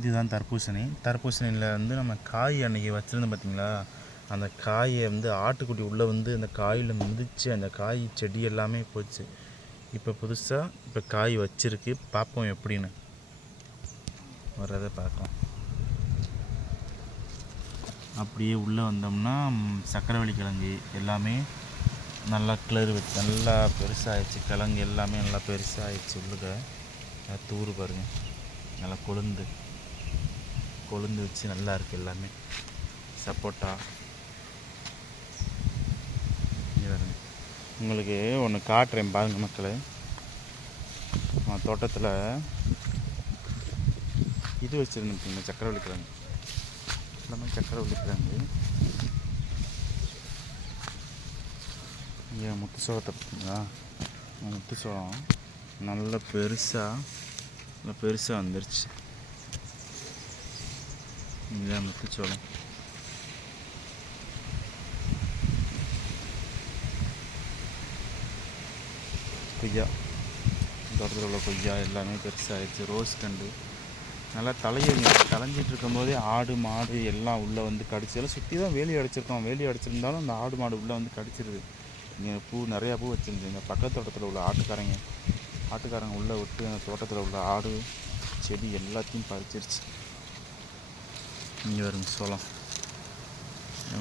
இதுதான் தர்பூசணி. தர்பூசணியில் வந்து நம்ம காய் அன்றைக்கி வச்சுருந்தோம் பார்த்திங்களா, அந்த காயை வந்து ஆட்டுக்குட்டி உள்ளே வந்து அந்த காயில் மிதித்து அந்த காய் செடி எல்லாமே போச்சு. இப்போ புதுசாக இப்போ காய் வச்சுருக்கு, பார்ப்போம் எப்படின்னு வர்றதை பார்க்கலாம். அப்படியே உள்ளே வந்தோம்னா சக்கரவள்ளி கிழங்கு எல்லாமே நல்லா கிளறு வச்சு நல்லா பெருசாகிடுச்சு. கிழங்கு எல்லாமே நல்லா பெருசாகிடுச்சு. உள்ளுக தூர் பாருங்கள், நல்லா கொழுந்து வச்சு நல்லா இருக்குது எல்லாமே. சப்போட்டா உங்களுக்கு ஒன்று காட்டுறேன் பாருங்கள் மக்களே. தோட்டத்தில் இது வச்சுருந்துருக்கீங்க சக்கரவள்ளி கிழங்கு, எல்லாமே சக்கரவள்ளி கிழங்கு. இங்கே முத்து சோளத்தை பார்த்தீங்களா, முத்து சோளம் நல்ல பெருசாக வந்துருச்சு. இதுதான் முத்து சோளம். கொய்யா, தோட்டத்தில் உள்ள கொய்யா எல்லாமே பெருசாகிடுச்சு. ரோஸ் கண்டு நல்லா தலைஞ்சிட்டு இருக்கும்போதே ஆடு மாடு எல்லாம் உள்ளே வந்து கடிச்சு, எல்லாம் சுற்றி தான் வேலி அடிச்சிருக்கோம். வேலி அடிச்சிருந்தாலும் அந்த ஆடு மாடு உள்ளே வந்து கடிச்சிருது. இங்கே நிறையா பூ வச்சுருந்து இந்த பக்கத்து தோட்டத்தில் உள்ள ஆட்டுக்காரங்க உள்ளே விட்டு அந்த தோட்டத்தில் உள்ள ஆடு செடி எல்லாத்தையும் பறிச்சிருச்சு. இங்கே வருங்க சோளம்,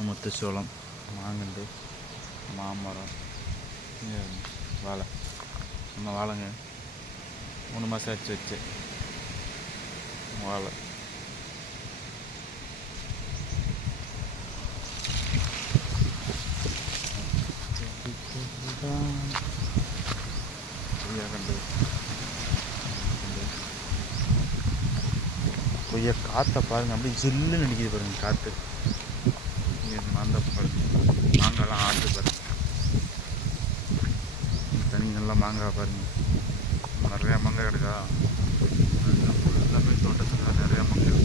முத்து சோளம், மாங்கண்டு, மாமரம், இங்கே வாழை. நம்ம வாழைங்க 3 மாதம் ஆச்சு வச்சு வாழை. கொய்யா காற்றை பாருங்கள், அப்படியே ஜில்லுன்னு அடிக்குது பாருங்கள் காற்று. மாங்காய்லாம் ஆட்டு பாருங்கள், தனி நல்லா மாங்காய் பாருங்கள். நிறையா மாங்காய் கிடைக்கா, எல்லாமே தோட்டத்தில் நிறையா மாங்காய்.